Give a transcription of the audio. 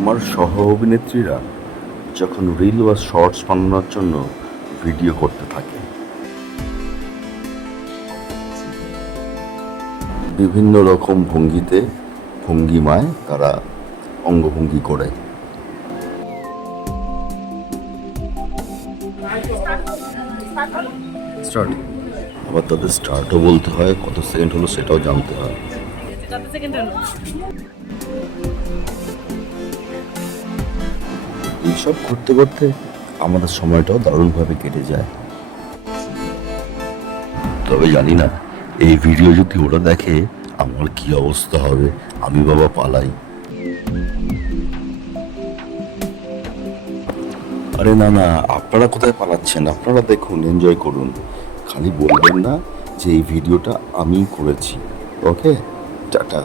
আমার সহ অভিনেত্রীরা যখন রিল বা শর্টস বানানোর জন্য ভিডিও করতে থাকে। বিভিন্ন রকম ভঙ্গিতে ভঙ্গিমায় তারা অঙ্গভঙ্গি করে। স্টার্ট আবার তাদের স্টার্টও বলতে হয় কত সেকেন্ড হলো সেটাও জানতে হয়। এইসব করতে করতে আমাদের সময়টাও দারুণভাবে কেটে যায়। তবে জানি না, এই ভিডিও যদি ওরা দেখে আমার কি অবস্থা হবে, আমি বাবা পালাই। আরে না না, আপনারা কোথায় পালাচ্ছেন? আপনারা দেখুন এনজয় করুন। খালি বলবেন না যে এই ভিডিওটা আমি করেছি। Okay ta-ta.